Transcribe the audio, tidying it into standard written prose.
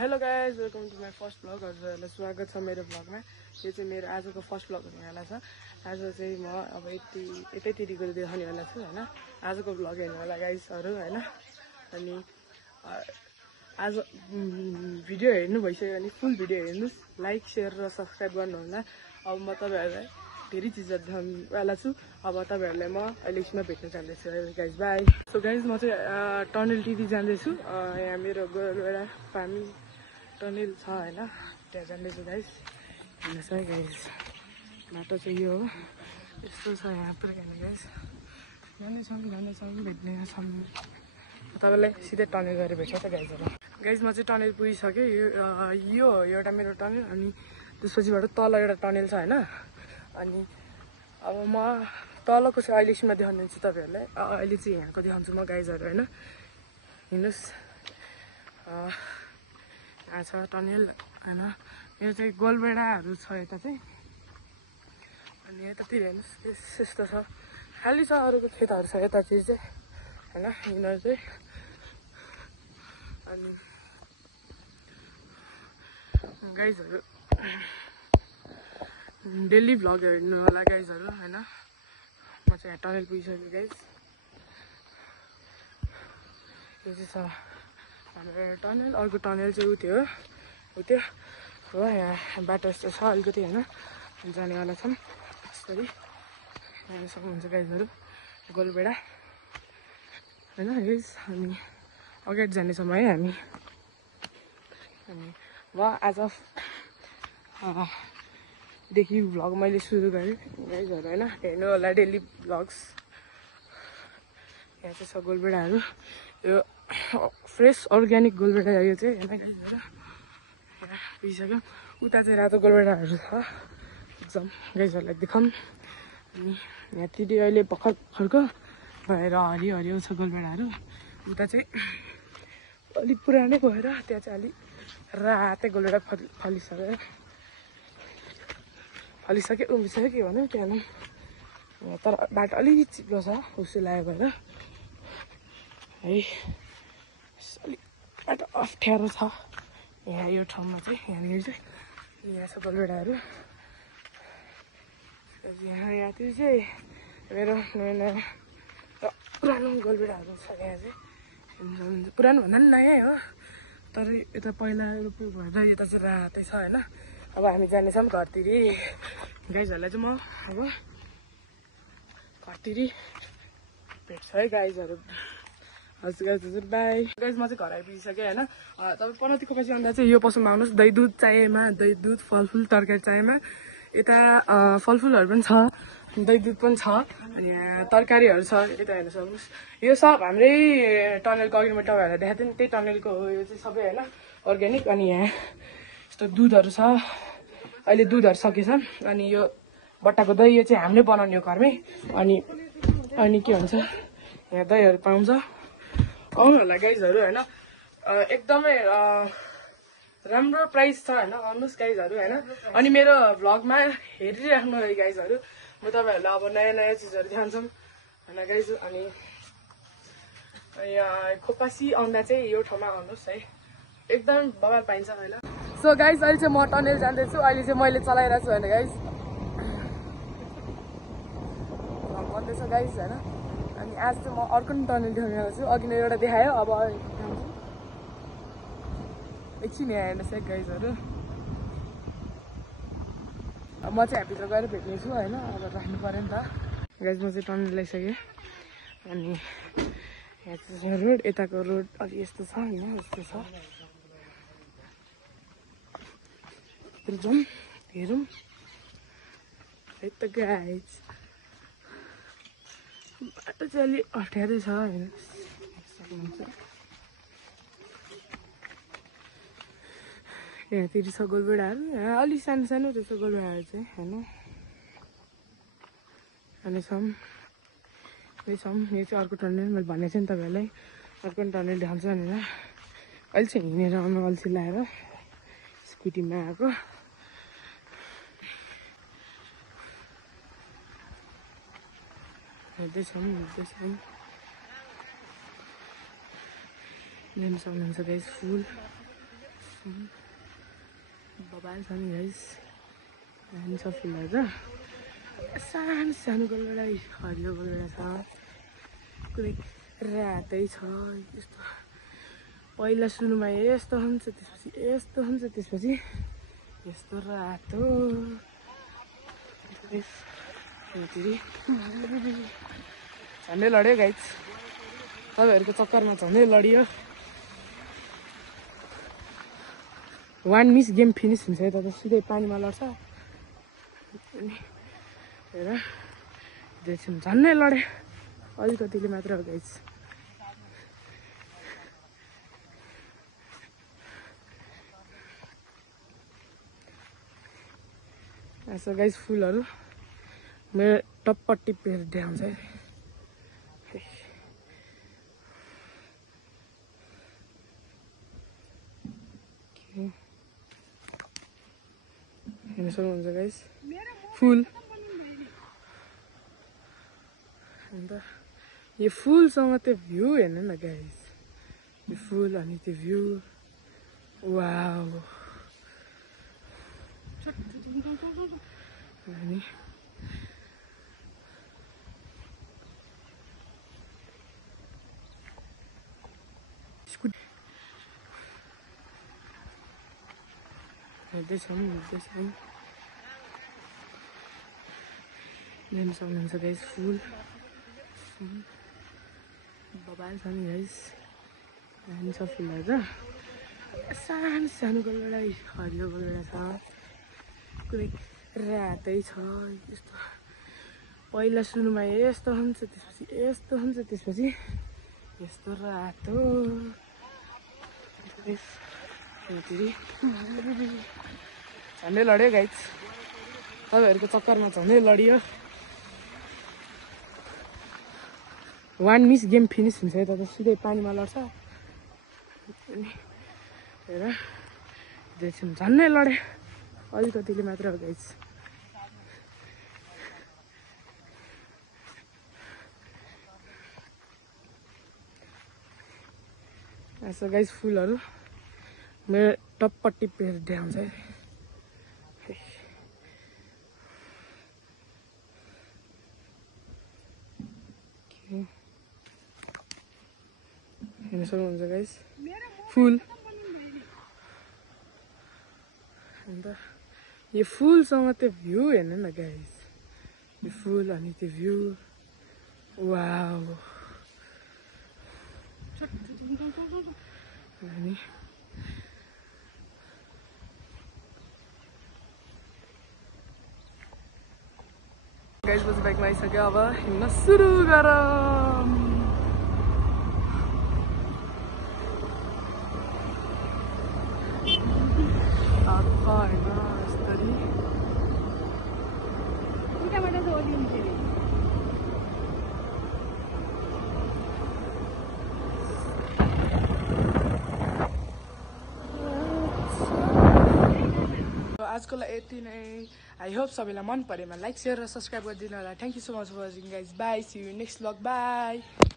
Hello guys, welcome to my first vlog. हजुरहरूलाई स्वागत छ मेरो भ्लगमा। यो चाहिँ मेरो आजको फर्स्ट भ्लग हुनेवाला छ। आज चाहिँ म अब यतैतिरको देखाउनेवाला छु होइन। आजको भ्लग हेर्नुहोला गाइजहरू होइन। अनि आज भिडियो हेर्नु भइसक्यो भने फुल भिडियो हेर्नुहोस्, लाइक सेयर र सब्सक्राइब गर्नुहोला। अब म तपाईँहरूलाई धेरै चिजहरू देखाउनेवाला छु। अब तपाईँहरूलाई म अहिले एकछिनमा भेट्न जाँदैछु गाइज, बाई। सो गाइज म चाहिँ टनल टिभी जाँदैछु। यहाँ मेरो एउटा फार्मिङ टनल छ होइन, त्यहाँ जाँदैछु गाइज। हेर्नुहोस् है गाइज, बाटो चाहिँ यो हो, यस्तो छ यहाँ पुरै हेर्नु गाइज। जाँदैछौँ भेट्नेछौँ तपाईँलाई सिधै टनल गएर भेट्छ त गाइजहरू। गाइज म चाहिँ टनल पुगिसकेँ। यो हो एउटा मेरो टनल। अनि त्यसपछिबाट तल एउटा टनल छ होइन। अनि अब म तलको चाहिँ अहिले एकछिनमा देखाउनेछु तपाईँहरूलाई। अहिले चाहिँ यहाँको देखाउँछु म गाइजहरू होइन। हिँड्नुहोस्, यहाँ छ टनल होइन। यो चाहिँ गोलबेडाहरू छ यता चाहिँ। अनि यतातिर हेर्नुहोस् यस्तो छ, खाली छ, अरूको खेतहरू छ यतातिर चाहिँ होइन यिनीहरू चाहिँ। अनि गाइजहरू डेली भ्लग हेर्नु होला गाइजहरू होइन। म चाहिँ यहाँ टनल पुगिसकेँ गाइज। यो चाहिँ छ हाम्रो टनल। अर्को टनल चाहिँ उ त्यो हो, यहाँ बाटो यस्तो छ अलिकति होइन, जानेवाला छौँ यसरी। यहाँ सक्नुहुन्छ गाइजहरू गोलबेडा होइन गाइज। अनि अगाडि जानेछौँ है हामी। अनि आज देखि भ्लग मैले सुरु गरेँ गाइजहरू होइन। हेर्नु होला डेली भ्लग्स। यहाँ चाहिँ छ गोलबेडाहरू, यो फ्रेस अर्ग्यानिक गोलबेडा यो चाहिँ होइन गाइजहरू। यहाँ पुगिसक्यो। उता चाहिँ रातो गोलबेडाहरू छ एकदम गाइजहरूलाई देखाउँ। अनि यहाँतिर अहिले भर्खरको भएर हरियो छ गोलबेडाहरू। उता चाहिँ अलिक पुरानै भएर त्यहाँ चाहिँ अलिक रातै गोलबेडा फलिसक्यो उम्रिसक्यो के भन्यो त्यहाँ। तर बाटो अलिक चिप्लो छ उसो लाग्यो भएर है, अलिक बाटो अप्ठ्यारो छ यहाँ यो ठाउँमा चाहिँ। यहाँनिर चाहिँ यहाँ छ गोलबेडाहरू। यहाँतिर चाहिँ मेरो नयाँ पुरानो गोलबेडाहरू छ यहाँ चाहिँ। पुरानो भन्दा पनि नयाँ हो, तर यता पहिला रोप्नु भएर यता चाहिँ रातै छ होइन। अब हामी जानेछौँ घरतिरी। गाइजहरूलाई चाहिँ म अब घरतिरी भेट्छु है गाइजहरू। हजुर गाइज बाई। गाइज म चाहिँ घर आइपुगिसकेँ होइन। तपाईँ पनौतीको पछि अन्त चाहिँ यो पसलमा आउनुहोस्। दही दुध चाहिएमा दही दुध, फलफुल तरकारी चाहिएमा यता फलफुलहरू पनि छ, दही दुध पनि छ, अनि तरकारीहरू छ यता हेर्न सक्नुहोस्। यो सब हाम्रै टनलको अघि म तपाईँहरूलाई देखाएको थिएँ नि, त्यही टनलको हो यो चाहिँ सबै होइन, अर्ग्यानिक। अनि यहाँ यस्तो दुधहरू छ, अहिले दुधहरू सकेछ। अनि यो बट्टाको दही यो चाहिँ हामीले बनाउने हो घरमै। अनि के भन्छ यहाँ दहीहरू पाउँछ, आउनु होला गाइजहरू होइन। एकदमै राम्रो प्राइस छ होइन, आउनुहोस् गाइजहरू होइन। अनि मेरो भ्लगमा हेरिराख्नु है गाइजहरू। म तपाईँहरूलाई अब नयाँ चिजहरू देखाउँछौँ होइन गाइज। अनि यहाँ खोपासी आउँदा चाहिँ यो ठाउँमा आउनुहोस् है, एकदम बवाल पाइन्छ होइन। सो गाइज अहिले चाहिँ म टनल जाँदैछु। अहिले चाहिँ मैले चलाइरहेको छु होइन गाइज, भन्दैछ गाइज होइन। अनि आज चाहिँ म अर्को पनि टनल देखाउनेवाला छु। अघि नै एउटा देखायो, अब एकछिन यहाँ हेर्नुहोस् है गाइजहरू। अब म चाहिँ भित्र गएर भेट्नेछु होइन, अब राख्नु पऱ्यो नि त गाइज। म चाहिँ टनल ल्याइसकेँ। अनि यहाँ चाहिँ रोड, यताको रोड अलि यस्तो छ होइन, यस्तो छ। जाउँ हेरौँ है त गाइज। बाटो चाहिँ अलिक अप्ठ्यारै छ होइन, सक्नुहुन्छ। यहाँतिर छ गोलबेडाहरू, यहाँ अलिक सानो सानो रहेछ गोलबेडाहरू चाहिँ होइन। यो चाहिँ अर्को टनल। मैले भनेको थिएँ नि तपाईँहरूलाई अर्को टनल देखाउँछ भनेर। अहिले चाहिँ हिँडेर आउनु अल्छी लगाएर स्कुटीमा आएको। हेर्दैछौँ लिन सक्नुहुन्छ गाइज फुल। बबाल छ नि गाइस अनि सब फुलहरू छ सानो सानो गलडा हरियो गलडा छ कुनै रातै छ यस्तो पहिला सुरुमा यस्तो हुन्छ त्यसपछि यस्तो हुन्छ त्यसपछि यस्तो रातो झन्डै लड्यो गाइस तपाईँहरूको चक्करमा झन्डै लडियो 1 मिस गेम फिनिस हुन्छ यता त सिधै पानीमा लड्छ अनि हेर देख्छौँ झन्डै लड्यो अलिकतिले मात्र हो गाइस यसो गाइस फुलहरू मेरो टप्प टिपेर देखाउँछ है हेर्न सक्नुहुन्छ गाइस फुल अन्त यो फुलसँग त्यो भ्यू हेर्नु न गाइस यो फुल अनि त्यो भ्यू वाउ अनि हेर्दैछौँ हेर्न सक्नुहुन्छ गाइस फुल बबाल छ नि गाइस अनि सब फुलहरू छ सानो सानो गलडा हरियो गलडा छ कुनै रातै छ यस्तो पहिला सुरुमा यस्तो हुन्छ त्यसपछि यस्तो हुन्छ त्यसपछि यस्तो रातो झन्डै लड्यो गाइस तपाईँहरूको चक्करमा झन्डै लडियो 1 मिस गेम फिनिस हुन्छ यता त सिधै पानीमा लड्छ अनि हेर देख्छौँ झन्डै लड्यो अलिकतिले मात्र हो गाइस यसो गाइस फुलहरू मेरो टप्प टिपेर देखाउँछ है हेर्न सक्नुहुन्छ गाइस फुल अन्त यो फुलसँग त्यो भ्यू हेर्नु न गाइस यो फुल अनि त्यो भ्यू वाउ अनि गाइस बस बाइकमा आइसक्यो अब हिँड्न सुरु गरौँ आजको लागि यति नै आई होप सबैलाई मन परेमा लाइक शेयर र सब्सक्राइब गरिदिनु होला thank you so much for watching guys bye see you next vlog by